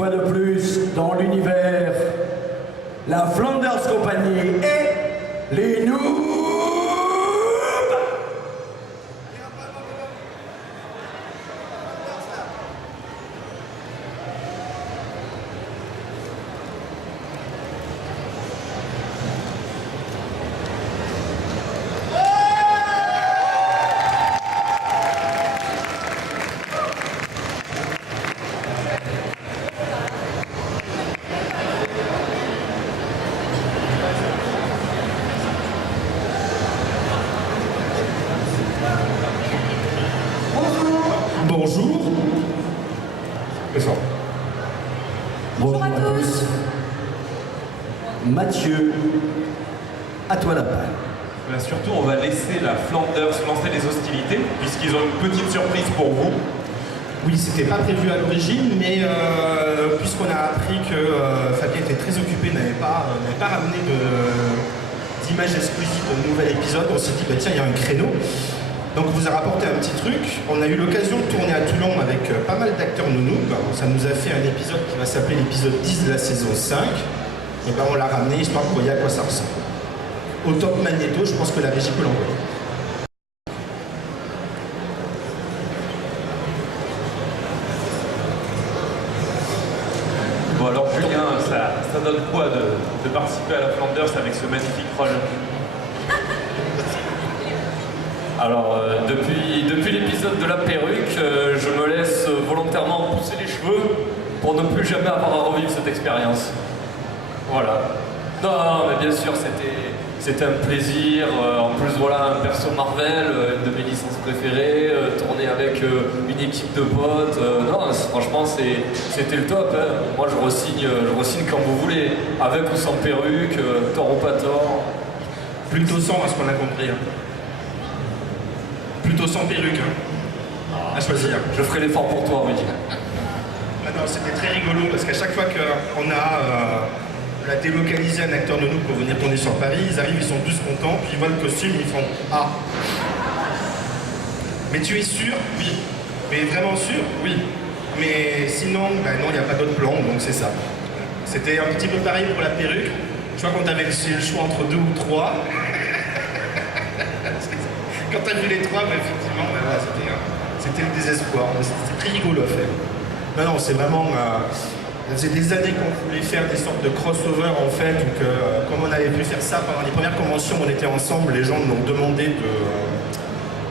fois de plus dans l'univers, la Flanders Company et les Noobs. Bonjour. Bonjour à tous. Mathieu, à toi la balle. Surtout, on va laisser la Flanders lancer les hostilités, puisqu'ils ont une petite surprise pour vous. Oui, c'était pas prévu à l'origine, mais puisqu'on a appris que Fabien était très occupé, n'avait pas ramené d'images exclusives de nouvel épisode, on s'est dit, bah, tiens, il y a un créneau. Donc on vous a rapporté un petit truc. On a eu l'occasion de tourner à Toulon avec pas mal d'acteurs nounoubs. Ça nous a fait un épisode qui va s'appeler l'épisode 10 de la saison 5. Et ben on l'a ramené histoire que vous voyez à quoi ça ressemble. Au top magnéto, je pense que la régie peut l'envoyer. Bon alors Julien, ça donne quoi de participer à la Flanders avec ce magnifique rôle? Alors, depuis l'épisode de la perruque, je me laisse volontairement pousser les cheveux pour ne plus jamais avoir à revivre cette expérience. Voilà. Non, mais bien sûr, c'était un plaisir. En plus, voilà, un perso Marvel, une de mes licences préférées, tourner avec une équipe de potes. Non, franchement, c'était le top. Hein. Moi, je re-signe quand vous voulez, avec ou sans perruque, tort ou pas tort. Plutôt sans, à ce qu'on a compris. Hein. Plutôt sans perruque, hein. À choisir. Je ferai l'effort pour toi, Rudy. Ah non, c'était très rigolo parce qu'à chaque fois qu'on a délocalisé un acteur de nous pour venir tourner sur Paris, ils arrivent, ils sont tous contents, puis ils voient le costume, ils font « Ah !» Mais tu es sûr? Oui. Mais vraiment sûr? Oui. Mais sinon, ben non, il n'y a pas d'autre plan, donc c'est ça. C'était un petit peu pareil pour la perruque. Tu vois, quand tu avais le choix entre 2 ou 3, quand t'as vu les 3, bah, effectivement, bah, voilà, c'était le désespoir. C'était très rigolo à faire. Non, c'est vraiment... ça faisait des années qu'on voulait faire des sortes de crossover, en fait, ou que, comme on avait pu faire ça pendant les premières conventions où on était ensemble, les gens nous ont demandé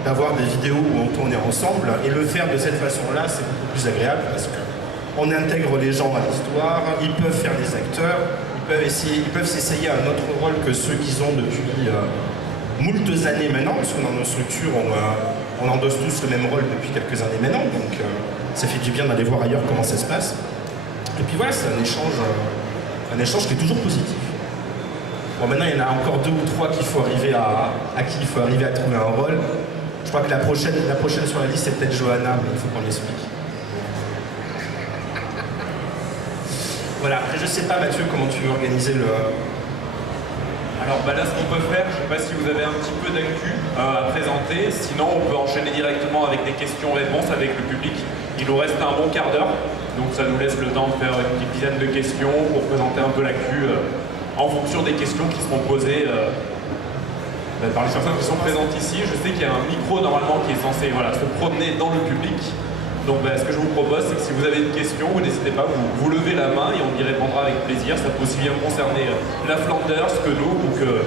d'avoir des vidéos où on tournait ensemble. Et le faire de cette façon-là, c'est beaucoup plus agréable parce qu'on intègre les gens à l'histoire, ils peuvent faire des acteurs, ils peuvent s'essayer à un autre rôle que ceux qu'ils ont depuis... moultes années maintenant, parce que dans nos structures, on endosse tous le même rôle depuis quelques années maintenant, donc ça fait du bien d'aller voir ailleurs comment ça se passe. Et puis voilà, c'est un échange qui est toujours positif. Bon, maintenant, il y en a encore 2 ou 3 qu'il faut arriver à qui il faut arriver à trouver un rôle. Je crois que la prochaine sur la liste, c'est peut-être Johanna, mais il faut qu'on l'explique. Voilà, après, je sais pas, Mathieu, comment tu veux organiser le... Alors bah là, ce qu'on peut faire, je ne sais pas si vous avez un petit peu d'actu à présenter, sinon on peut enchaîner directement avec des questions-réponses avec le public. Il nous reste un bon quart d'heure, donc ça nous laisse le temps de faire une petite dizaine de questions pour présenter un peu l'actu en fonction des questions qui seront posées par les personnes qui sont présentes ici. Je sais qu'il y a un micro normalement qui est censé se promener dans le public. Donc ce que je vous propose, c'est que si vous avez une question, vous n'hésitez pas, vous levez la main et on y répondra avec plaisir. Ça peut aussi bien concerner la Flanders que nous ou que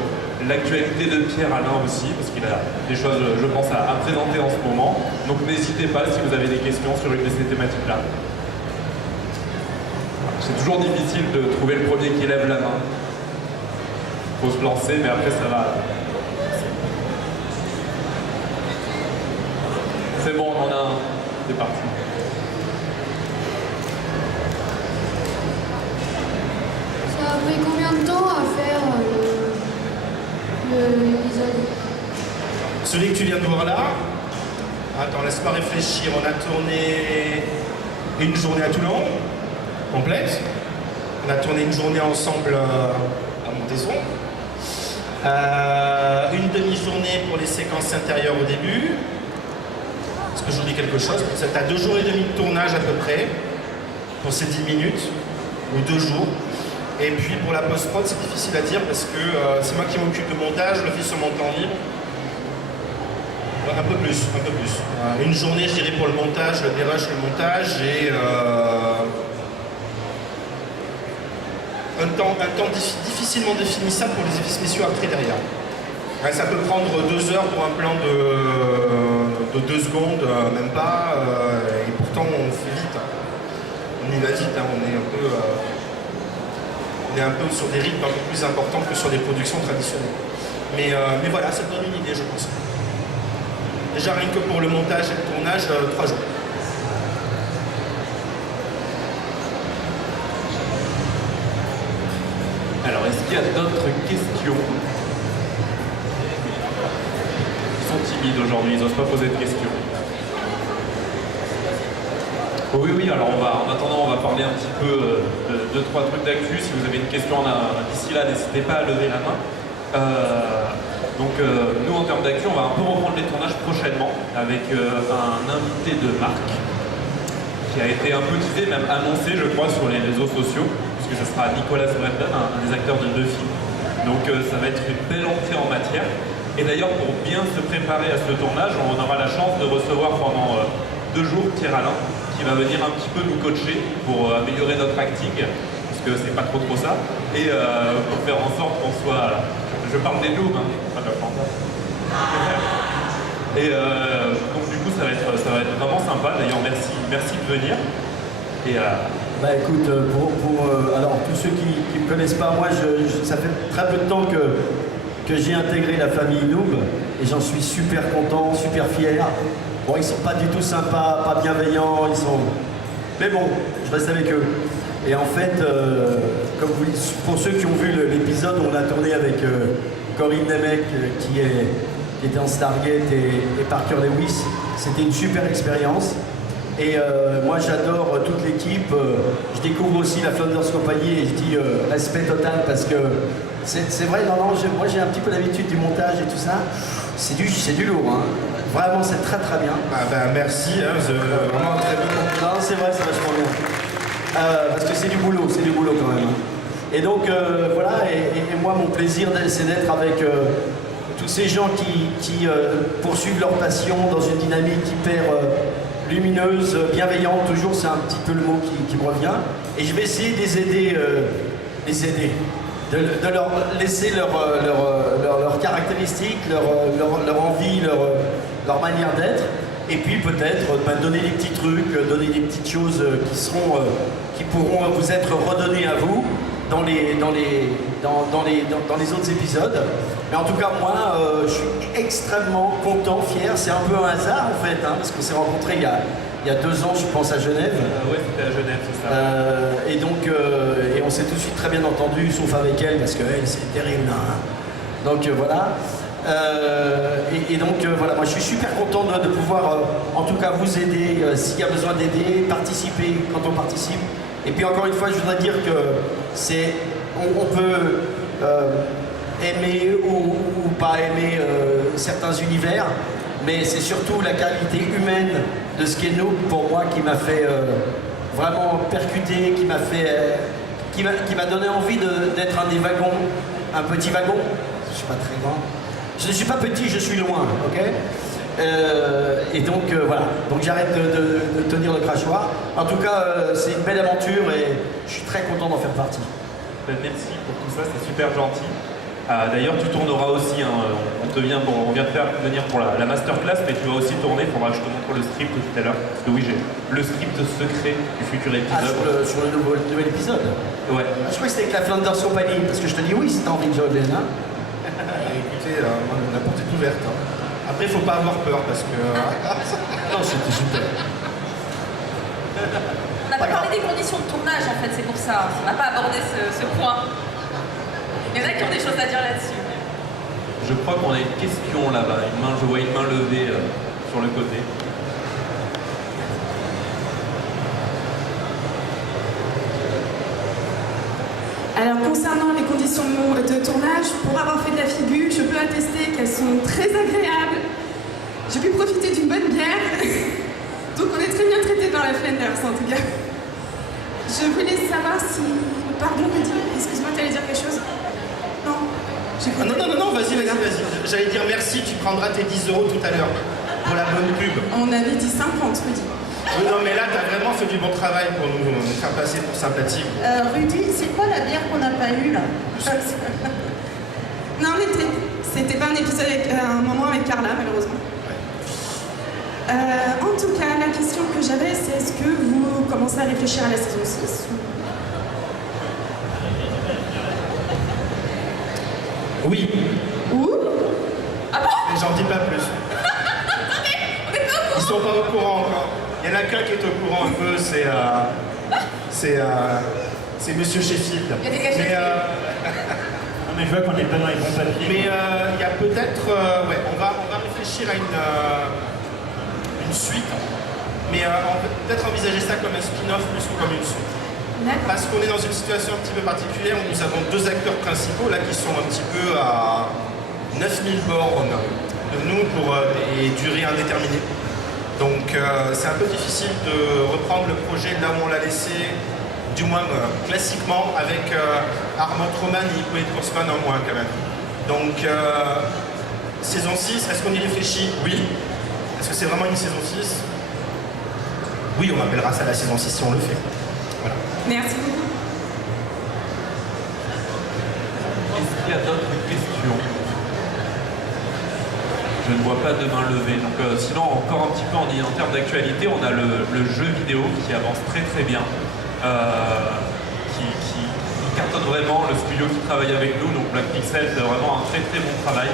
l'actualité de Pierre-Alain aussi, parce qu'il a des choses, je pense, à présenter en ce moment. Donc n'hésitez pas si vous avez des questions sur une de ces thématiques-là. C'est toujours difficile de trouver le premier qui lève la main. Il faut se lancer, mais après ça va. C'est bon, on en a un. C'est parti. Ça a pris combien de temps à faire l'épisode? Celui que tu viens de voir là, attends, laisse-moi réfléchir. On a tourné une journée à Toulon, complète. On a tourné une journée ensemble à Montesson. Une demi-journée pour les séquences intérieures au début. Est-ce que je vous dis quelque chose? C'est à 2 jours et demi de tournage à peu près. pour ces 10 minutes ou 2 jours. Et puis pour la post-prod, c'est difficile à dire parce que c'est moi qui m'occupe de montage, je le fais sur mon temps libre. Un peu plus. Une journée, je dirais, pour le montage, le dérush, le montage, et un temps difficilement définissable pour les effets spéciaux après derrière. Ouais, ça peut prendre 2 heures pour un plan de 2 secondes, même pas, et pourtant on fait vite. On y va vite, hein, on est un peu sur des rythmes un peu plus importants que sur des productions traditionnelles. Mais voilà, ça donne une idée, je pense. Déjà rien que pour le montage et le tournage, 3 jours. Alors, est-ce qu'il y a d'autres questions? Ils sont timides aujourd'hui, ils n'osent pas poser de questions. Oui, alors en attendant, on va parler un petit peu de 2-3 trucs d'actu. Si vous avez une question d'ici là, n'hésitez pas à lever la main. Nous, en termes d'actu, on va un peu reprendre les tournages prochainement avec un invité de marque qui a été un peu teasé, même annoncé, je crois, sur les réseaux sociaux, puisque ce sera Nicolas Brandon, un des acteurs de 2 films. Donc ça va être une belle entrée en matière. Et d'ailleurs, pour bien se préparer à ce tournage, on aura la chance de recevoir pendant 2 jours Pierre Alain, qui va venir un petit peu nous coacher pour améliorer notre acting, parce que c'est pas trop ça, et pour faire en sorte qu'on soit... Je parle des loups, hein, pas de la plante. Et donc du coup, ça va être vraiment sympa. D'ailleurs, merci de venir. Et, Bah écoute, alors tous ceux qui ne me connaissent pas, moi ça fait très peu de temps que j'ai intégré la famille Noob et j'en suis super content, super fier. Bon, ils sont pas du tout sympas, pas bienveillants, mais bon, je reste avec eux. Et en fait, pour ceux qui ont vu l'épisode, on a tourné avec Corinne Nemec qui était en Stargate et Parker Lewis. C'était une super expérience. Et moi j'adore toute l'équipe. Je découvre aussi la Flanders Company et je dis respect total parce que c'est vrai, moi j'ai un petit peu l'habitude du montage et tout ça. C'est du lourd, hein. Vraiment, c'est très très bien. Merci, hein, vraiment très bien. Non, c'est vrai, c'est vachement bien. Parce que c'est du boulot quand même. Et donc voilà, et moi mon plaisir c'est d'être avec tous ces gens qui poursuivent leur passion dans une dynamique hyper lumineuse, bienveillante, toujours c'est un petit peu le mot qui me revient. Et je vais essayer de les aider, de leur laisser leurs caractéristiques, leur envie, leur manière d'être. Et puis peut-être donner des petits trucs, donner des petites choses qui pourront vous être redonnées à vous dans les autres épisodes. Mais en tout cas, moi, je suis extrêmement content, fier. C'est un peu un hasard en fait, hein, parce qu'on s'est rencontrés il y a 2 ans, je pense, à Genève. Oui, c'était à Genève, c'est ça. Et donc, on s'est tout de suite très bien entendu, sauf avec elle, parce qu'elle, c'est terrible. Hein. Donc voilà. Voilà, moi je suis super content de pouvoir en tout cas vous aider s'il y a besoin d'aider, participer quand on participe. Et puis encore une fois, je voudrais dire que on peut aimer ou pas aimer certains univers, mais c'est surtout la qualité humaine de ce qu'est nous pour moi qui m'a fait vraiment percuter, qui m'a donné envie d'être un des wagons, un petit wagon. Je suis pas très grand. Je ne suis pas petit, je suis loin, ok. Et donc voilà, donc j'arrête de tenir le crachoir. En tout cas, c'est une belle aventure et je suis très content d'en faire partie. Merci pour tout ça, c'est super gentil. D'ailleurs, tu tourneras aussi, hein, on vient te faire venir pour la masterclass, mais tu vas aussi tourner, il faudra que je te montre le script tout à l'heure. Parce que oui, j'ai le script secret du futur épisode. Sur le nouvel épisode. Ouais. Je crois que c'était avec la Flanders Company, parce que je te dis oui, si t'as envie de jouer, hein. Écoutez, la porte est ouverte. Hein. Après, il ne faut pas avoir peur parce que... Non, c'était super. On n'a pas parlé des conditions de tournage en fait, c'est pour ça. On n'a pas abordé ce point. Il y en a qui ont des choses à dire là-dessus. Je crois qu'on a une question là-bas. Je vois une main levée sur le côté. Alors concernant les conditions de tournage, pour avoir fait de la figure, je peux attester qu'elles sont très agréables. J'ai pu profiter d'une bonne bière. Donc on est très bien traité par la Flanders en tout cas. Je voulais savoir si... Pardon, Rudy, excuse-moi, tu allais dire quelque chose? Non. Ah non, vas-y. J'allais dire merci, tu prendras tes 10 € tout à l'heure pour la bonne pub. On avait dit 50, Rudy. Oui, non, mais là, t'as vraiment fait du bon travail pour nous faire passer pour sympathique. Rudy, c'est quoi la bière qu'on n'a pas eue là? Non, mais c'était pas un épisode avec un moment avec Carla, malheureusement. En tout cas, la question que j'avais, c'est est-ce que vous commencez à réfléchir à la saison 6 Oui, ou... mais j'en dis pas plus. Ils sont pas au courant encore. Il y en a qu'un qui est au courant un peu, c'est Monsieur Sheffield. Il y a des gars Mais, mais je vois qu'on n'est pas dans les bons papiers. mais il y a peut-être... ouais, on va réfléchir à une suite. Mais on peut peut-être envisager ça comme un spin-off plus que comme une suite. D'accord. Parce qu'on est dans une situation un petit peu particulière où nous avons 2 acteurs principaux là qui sont un petit peu à 9000 bornes de nous pour des durées indéterminées. Donc c'est un peu difficile de reprendre le projet là où on l'a laissé, du moins classiquement, avec Armand Roman et Hippolyte Kurzman en moins quand même. Donc saison 6, est-ce qu'on y réfléchit? Oui. Est-ce que c'est vraiment une saison 6? Oui, on appellera ça la saison 6 si on le fait. Voilà. Merci beaucoup. Est-ce qu'il y a d'autres questions? Je ne vois pas de main levée. Donc, sinon, encore un petit peu en termes d'actualité, on a le jeu vidéo qui avance très très bien, qui cartonne vraiment. Le studio qui travaille avec nous, donc Black Pixel, fait vraiment un très très bon travail.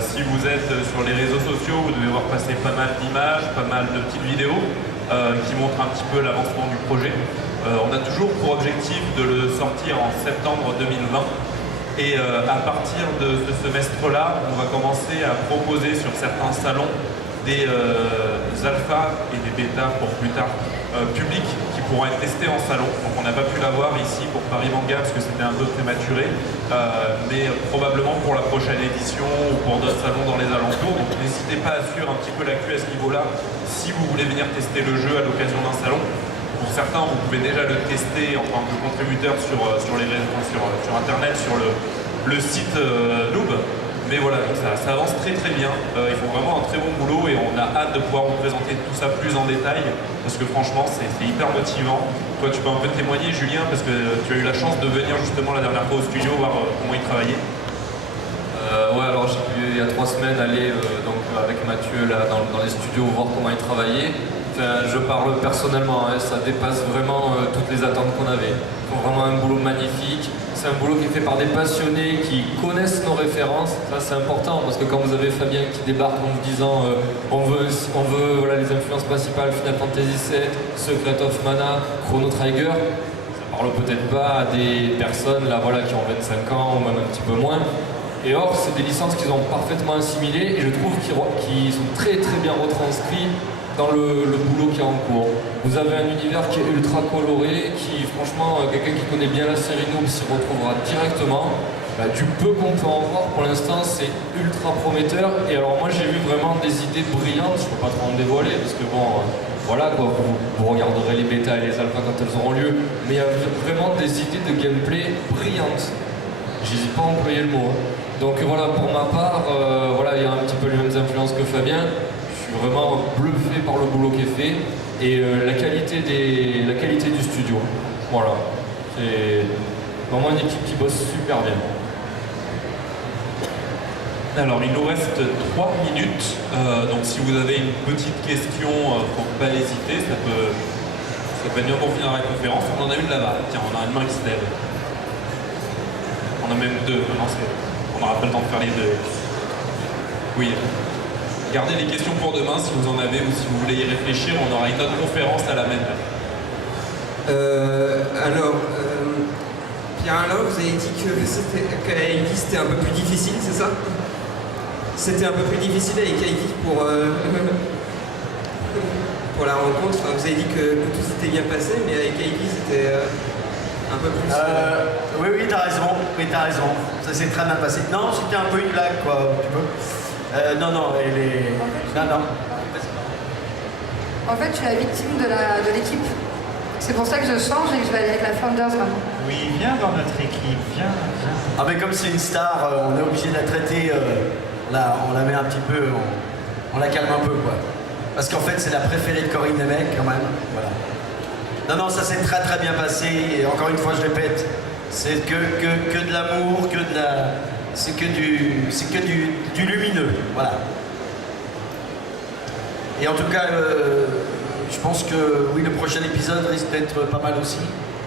Si vous êtes sur les réseaux sociaux, vous devez voir passer pas mal d'images, pas mal de petites vidéos qui montrent un petit peu l'avancement du projet. On a toujours pour objectif de le sortir en septembre 2020. Et à partir de ce semestre-là, on va commencer à proposer sur certains salons des alphas et des bêtas pour plus tard publics qui pourront être testés en salon. Donc on n'a pas pu l'avoir ici pour Paris Manga parce que c'était un peu prématuré, mais probablement pour la prochaine édition ou pour d'autres salons dans les alentours. Donc n'hésitez pas à suivre un petit peu l'actu à ce niveau-là si vous voulez venir tester le jeu à l'occasion d'un salon. Pour certains, vous pouvez déjà le tester en tant que contributeur sur les réseaux, sur Internet, sur le site Noob. Mais voilà, donc ça avance très très bien. Ils font vraiment un très bon boulot et on a hâte de pouvoir vous présenter tout ça plus en détail parce que franchement, c'est hyper motivant. Toi, tu peux un peu témoigner, Julien, parce que tu as eu la chance de venir justement la dernière fois au studio voir comment ils travaillaient. Ouais, alors j'ai pu il y a 3 semaines aller donc, avec Mathieu là, dans les studios voir comment ils travaillaient. Enfin, je parle personnellement, hein, ça dépasse vraiment toutes les attentes qu'on avait. Ils font vraiment un boulot magnifique. C'est un boulot qui est fait par des passionnés qui connaissent nos références. Ça c'est important parce que quand vous avez Fabien qui débarque en vous disant on veut voilà, les influences principales Final Fantasy VII, Secret of Mana, Chrono Trigger, ça parle peut-être pas à des personnes là, voilà, qui ont 25 ans ou même un petit peu moins. Et or, c'est des licences qu'ils ont parfaitement assimilées et je trouve qu'ils sont très très bien retranscrits dans le boulot qui est en cours. Vous avez un univers qui est ultra coloré, qui franchement, quelqu'un qui connaît bien la série Noob s'y retrouvera directement. Du peu qu'on peut en voir pour l'instant, c'est ultra prometteur. Et alors moi j'ai vu vraiment des idées brillantes, je peux pas trop en dévoiler parce que bon, voilà quoi, vous regarderez les bêtas et les alphas quand elles auront lieu. Mais il y a vraiment des idées de gameplay brillantes. J'hésite pas à employer le mot. Donc voilà, pour ma part, voilà, il y a un petit peu les mêmes influences que Fabien. Je suis vraiment bluffé par le boulot qui est fait et la qualité du studio. Voilà, c'est vraiment une équipe qui bosse super bien. Alors il nous reste 3 minutes, donc si vous avez une petite question, faut pas hésiter, ça peut être bien pour finir la conférence. On en a une là-bas, tiens, on a une main qui se lève. On a même 2, on n'aura pas le temps de faire les 2. Oui. Gardez les questions pour demain si vous en avez ou si vous voulez y réfléchir, on aura une autre conférence à la même. Pierre-Alain, vous avez dit qu'à Ivy c'était un peu plus difficile, c'est ça? C'était un peu plus difficile avec Ivy pour la rencontre. Enfin, vous avez dit que tout s'était bien passé, mais avec Ivy c'était un peu plus... Oui, t'as raison. Ça s'est très bien passé. Non, c'était un peu une blague, quoi, tu veux. Non, elle est... Non. En fait, je suis la victime de l'équipe. C'est pour ça que je change et que je vais aller avec la Flanders maintenant. Oui, viens dans notre équipe, viens. Ah mais comme c'est une star, on est obligé de la traiter, on la met un petit peu, on la calme un peu quoi. Parce qu'en fait c'est la préférée de Corinne Nemec quand même. Voilà. Non, ça s'est très très bien passé et encore une fois je répète, c'est que de l'amour, c'est que du lumineux, voilà. Et en tout cas, je pense que oui, le prochain épisode risque d'être pas mal aussi,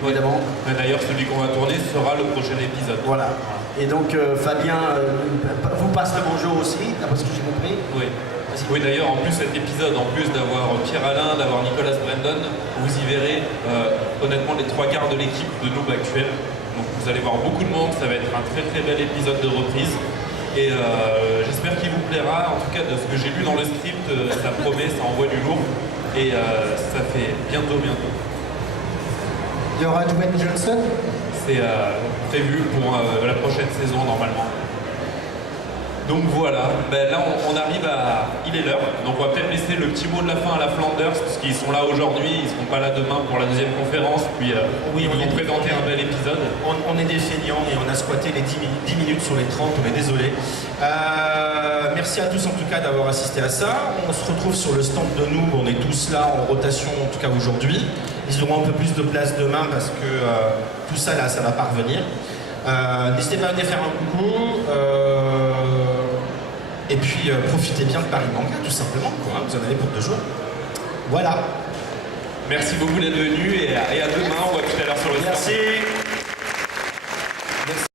évidemment. D'ailleurs, celui qu'on va tourner sera le prochain épisode. Voilà. Et donc Fabien vous passe le bonjour aussi, d'après ce que j'ai compris. Oui. Oui, d'ailleurs, en plus cet épisode, en plus d'avoir Pierre-Alain, d'avoir Nicolas Brandon, vous y verrez honnêtement les 3/4 de l'équipe de Noob actuelle. Donc vous allez voir beaucoup de monde, ça va être un très très bel épisode de reprise. Et j'espère qu'il vous plaira. En tout cas, de ce que j'ai lu dans le script, ça promet, ça envoie du lourd. Et ça fait bientôt. Il y aura Dwayne Johnson. C'est prévu pour la prochaine saison normalement. Donc voilà, là on arrive à... Il est l'heure, donc on va peut-être laisser le petit mot de la fin à la Flanders, parce qu'ils sont là aujourd'hui, ils seront pas là demain pour la deuxième conférence, puis oui, ils vont présenter un bel épisode. On est des feignants et on a squatté les 10 minutes sur les 30, on est désolé. Merci à tous en tout cas d'avoir assisté à ça. On se retrouve sur le stand de Noob, on est tous là en rotation en tout cas aujourd'hui. Ils auront un peu plus de place demain parce que tout ça là, ça va pas revenir. N'hésitez pas à venir faire un coucou. Et puis profitez bien de Paris Manga, tout simplement, quoi, hein, vous en avez pour 2 jours. Voilà. Merci beaucoup d'être venus et à demain, on voit tout à l'heure sur le stand. Merci.